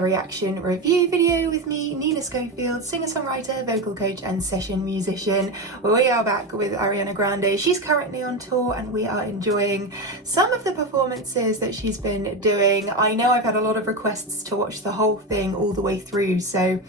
another reaction review video with me, Nina Schofield, singer-songwriter, vocal coach and session musician. We are back with Ariana Grande. She's currently on tour and we are enjoying some of the performances that she's been doing. I know I've had a lot of requests to watch the whole thing all the way through, so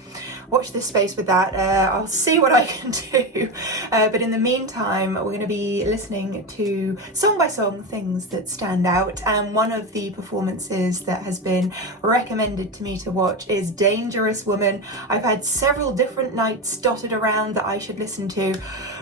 watch this space with that. I'll see what I can do. But in the meantime, we're going to be listening to song by song things that stand out. And one of the performances that has been recommended to me to watch is Dangerous Woman. I've had several different nights dotted around that I should listen to.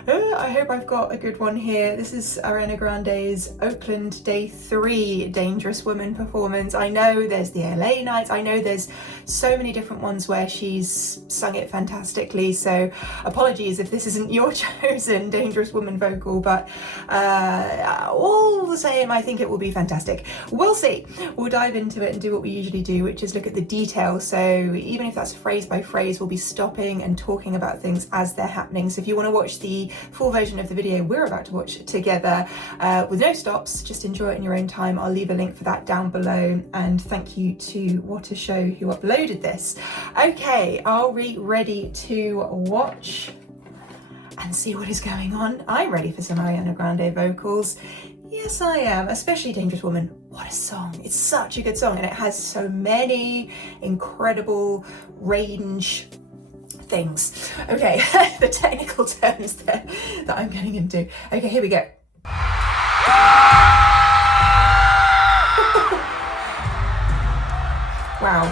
I hope I've got a good one here. This is Ariana Grande's Oakland Day 3 Dangerous Woman performance. I know there's the LA nights. I know there's so many different ones where she's sung it fantastically. So apologies if this isn't your chosen Dangerous Woman vocal, but all the same, I think it will be fantastic. We'll see. We'll dive into it and do what we usually do, which is look at the details. So even if that's phrase by phrase, we'll be stopping and talking about things as they're happening. So if you want to watch the full version of the video we're about to watch together with no stops, just enjoy it in your own time. I'll leave a link for that down below, and thank you to What a Show who uploaded this. Okay, are we ready to watch and see what is going on? I'm ready for some Ariana Grande vocals. Yes, I am, especially Dangerous Woman. What a song. It's such a good song, and it has so many incredible range things. Okay, the technical terms there that I'm getting into. Okay, here we go. Wow.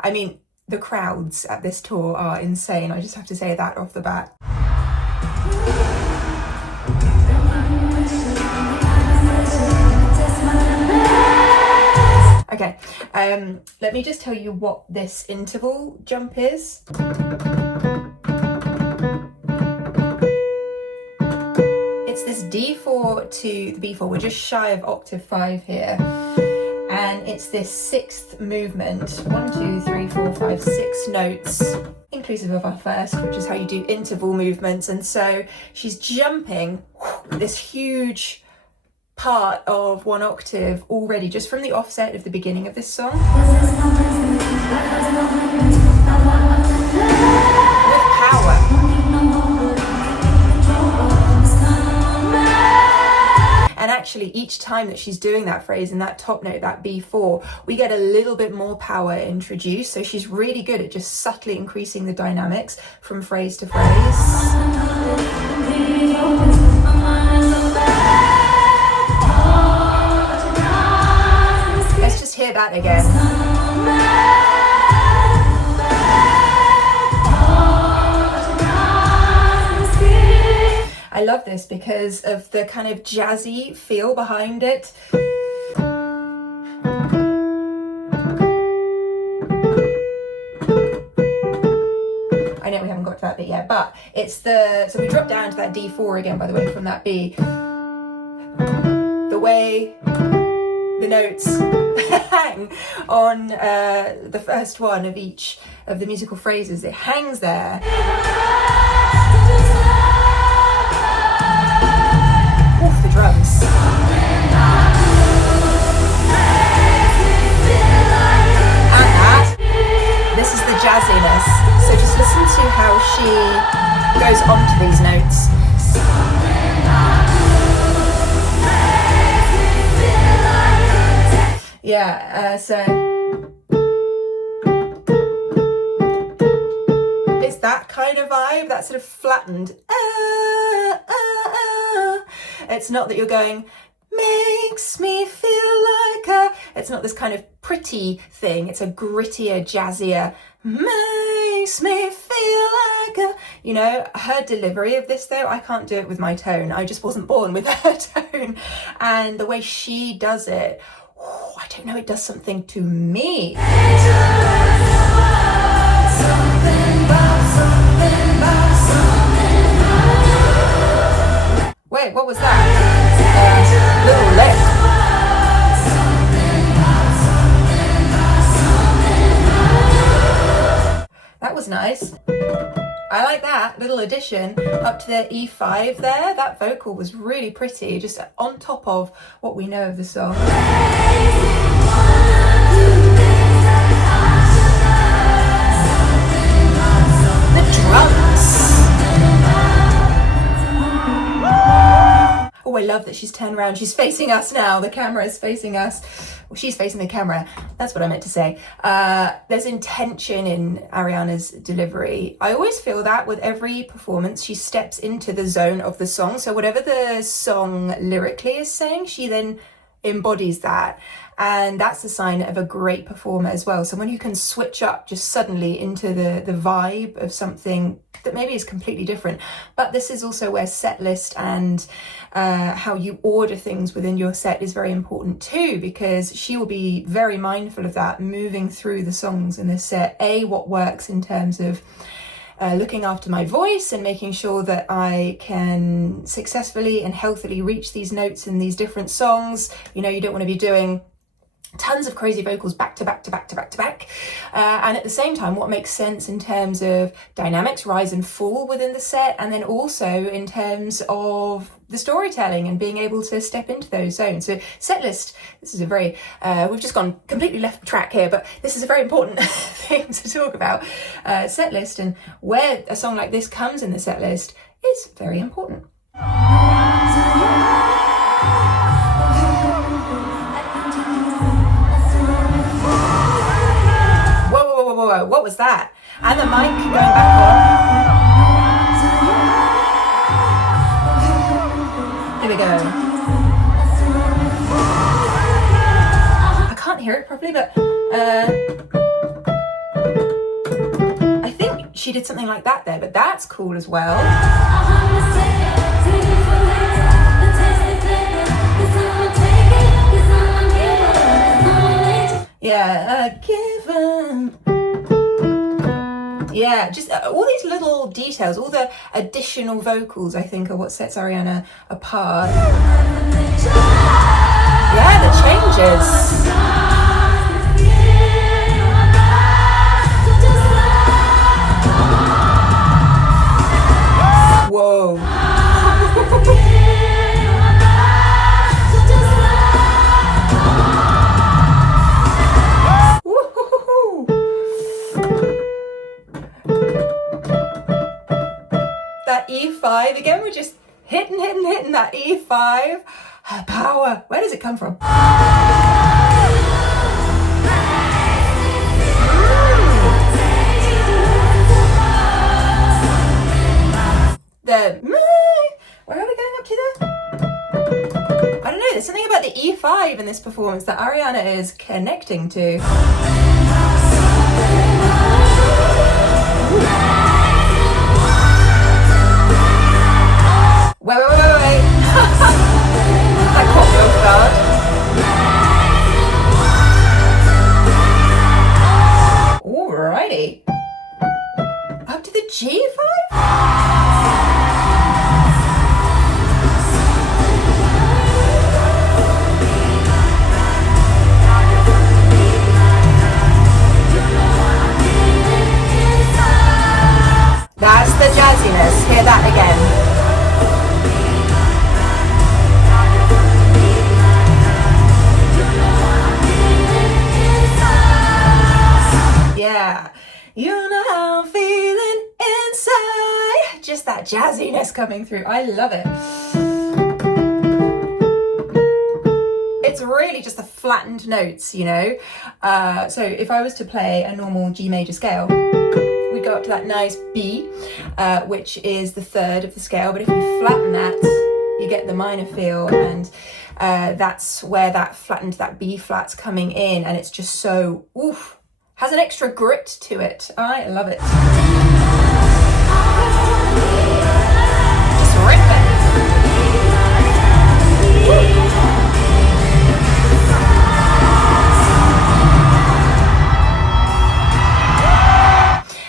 I mean, the crowds at this tour are insane. I just have to say that off the bat. Okay, let me just tell you what this interval jump is. It's this D4 to the B4. We're just shy of octave 5 here. And it's this sixth movement. 1, 2, 3, 4, 5, 6 notes, inclusive of our first, which is how you do interval movements. And so she's jumping this huge part of 1 octave already, just from the offset of the beginning of this song. With power. And actually, each time that she's doing that phrase in that top note, that B4, we get a little bit more power introduced. So she's really good at just subtly increasing the dynamics from phrase to phrase. Let's just hear that again. I love this because of the kind of jazzy feel behind it. I know we haven't got to that bit yet, but it's so we drop down to that D4 again, by the way, from that B. The way the notes hang on the first one of each of the musical phrases, it hangs there. Oof, the drums. And that. This is the jazziness. So just listen to how she goes onto these notes. Yeah, so it's that kind of vibe, that sort of flattened. It's not that you're going, makes me feel like a. It's not this kind of pretty thing. It's a grittier, jazzier, makes me feel like a. You know, her delivery of this though, I can't do it with my tone. I just wasn't born with her tone. And the way she does it, I don't know, it does something to me. Wait, what was that? Little lick. That was nice. I like that little addition up to the E5 there. That vocal was really pretty, just on top of what we know of the song. I love that she's turned around. She's facing us now. The camera is facing us. Well, she's facing the camera. That's what I meant to say. There's intention in Ariana's delivery. I always feel that with every performance, she steps into the zone of the song. So whatever the song lyrically is saying, she then embodies that. And that's a sign of a great performer as well. Someone who can switch up just suddenly into the vibe of something that maybe is completely different. But this is also where set list and how you order things within your set is very important too, because she will be very mindful of that moving through the songs in this set. What works in terms of looking after my voice and making sure that I can successfully and healthily reach these notes in these different songs. You know, you don't want to be doing tons of crazy vocals back to back to back to back to back. And at the same time, what makes sense in terms of dynamics, rise and fall within the set, and then also in terms of the storytelling and being able to step into those zones. So set list, this is a very, we've just gone completely left track here, but this is a very important thing to talk about. Set list and where a song like this comes in the set list is very important. Whoa, what was that? And the mic going back on. Here we go. I can't hear it properly, but I think she did something like that there, but that's cool as well. Yeah, given. Yeah, just all these little details, all the additional vocals, I think, are what sets Ariana apart. Yeah, the changes. Whoa. That E5 again, we're just hitting that E5. Her power, where does it come from? Where are we going up to there? I don't know, there's something about the E5 in this performance that Ariana is connecting to. Wait. That caught me off guard. Alrighty. Up to the G5? That's the jazziness. Hear that again. Yeah, you know how I'm feeling inside. Just that jazziness coming through. I love it. It's really just the flattened notes, you know. So if I was to play a normal G major scale, we go up to that nice B, which is the third of the scale. But if you flatten that, you get the minor feel, and that's where that flattened, that B flat's coming in, and it's just so, oof. Has an extra grit to it. I love it. Just rip it.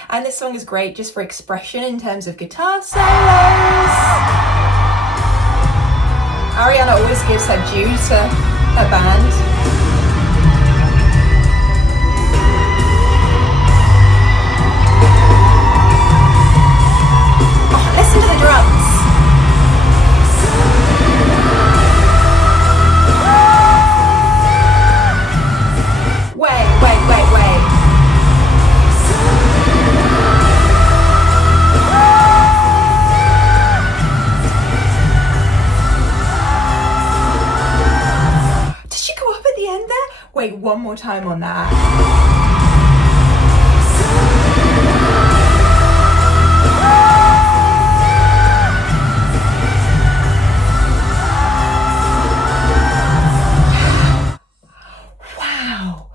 And this song is great just for expression in terms of guitar solos. Ariana always gives her due to her band. Listen to the drums. Wait. more time on that. Wow.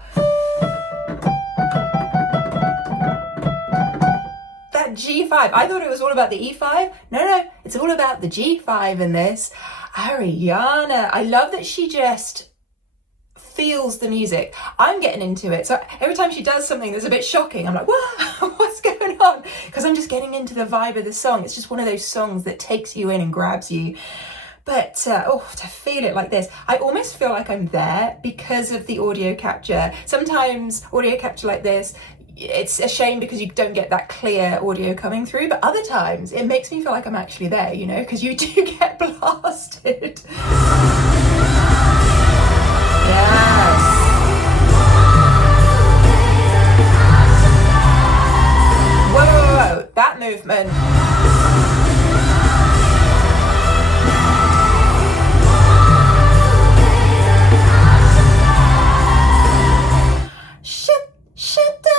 That G5, I thought it was all about the E5. No, it's all about the G5 in this. Ariana, I love that she just feels the music. I'm getting into it. So every time she does something that's a bit shocking, I'm like, whoa, what's going on? Because I'm just getting into the vibe of the song. It's just one of those songs that takes you in and grabs you. But to feel it like this, I almost feel like I'm there because of the audio capture. Sometimes audio capture like this, it's a shame because you don't get that clear audio coming through, but other times it makes me feel like I'm actually there, you know, because you do get blasted. Yes. Whoa, that movement. Shut down.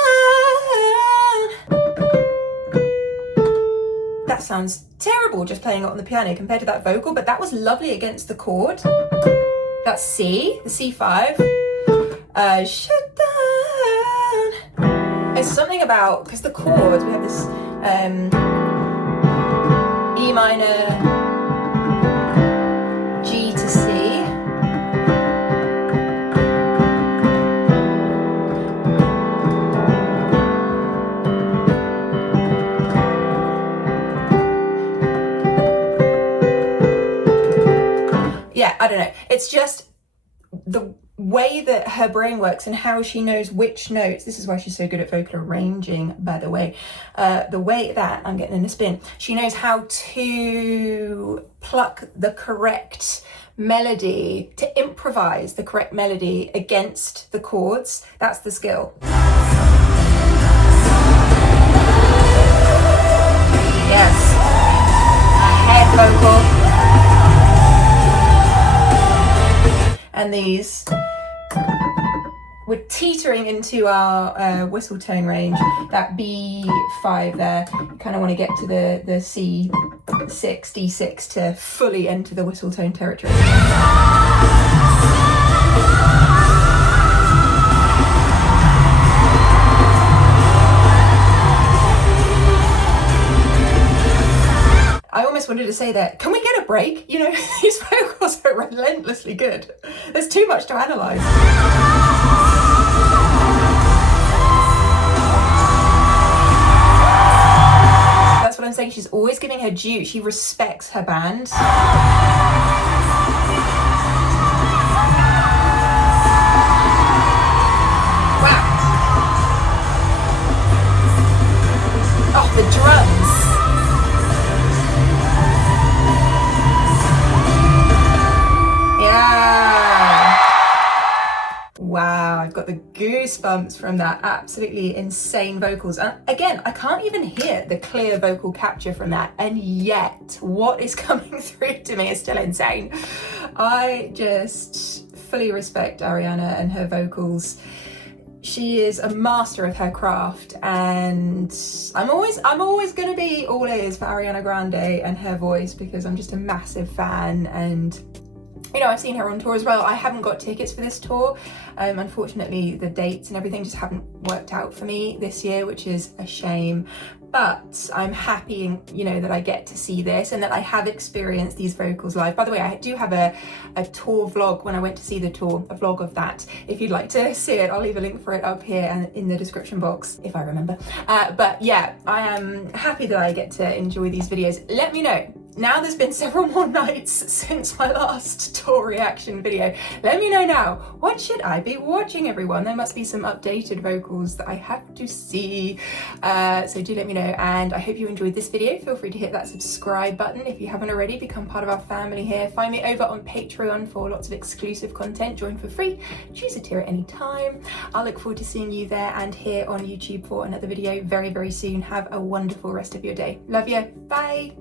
That sounds terrible just playing it on the piano compared to that vocal, but that was lovely against the chord. That's C, the C5. Shut down. It's something about, because the chords, we have this E minor, G to C. Yeah, I don't know. It's just the way that her brain works and how she knows which notes. This is why she's so good at vocal arranging, by the way. The way that, I'm getting in a spin, she knows how to pluck the correct melody, to improvise the correct melody against the chords. That's the skill. Yes. Head vocal. And these, we're teetering into our whistle tone range. That B5 there, you kind of want to get to the C6, D6 to fully enter the whistle tone territory. I almost wanted to say that, can we get a break? You know, these vocals are relentlessly good. There's too much to analyse. That's what I'm saying, she's always giving her due. She respects her band. Wow. Oh, the drums. Wow, I've got the goosebumps from that. Absolutely insane vocals. And again, I can't even hear the clear vocal capture from that. And yet, what is coming through to me is still insane. I just fully respect Ariana and her vocals. She is a master of her craft, and I'm always going to be all ears for Ariana Grande and her voice because I'm just a massive fan. And you know, I've seen her on tour as well. I haven't got tickets for this tour. Unfortunately, the dates and everything just haven't worked out for me this year, which is a shame. But I'm happy, you know, that I get to see this and that I have experienced these vocals live. By the way, I do have a tour vlog when I went to see the tour, a vlog of that. If you'd like to see it, I'll leave a link for it up here and in the description box, if I remember. But yeah, I am happy that I get to enjoy these videos. Let me know. Now there's been several more nights since my last tour reaction video. Let me know now, what should I be watching, everyone? There must be some updated vocals that I have to see. So do let me know, and I hope you enjoyed this video. Feel free to hit that subscribe button if you haven't already. Become part of our family here. Find me over on Patreon for lots of exclusive content. Join for free. Choose a tier at any time. I look forward to seeing you there and here on YouTube for another video very, very soon. Have a wonderful rest of your day. Love you. Bye.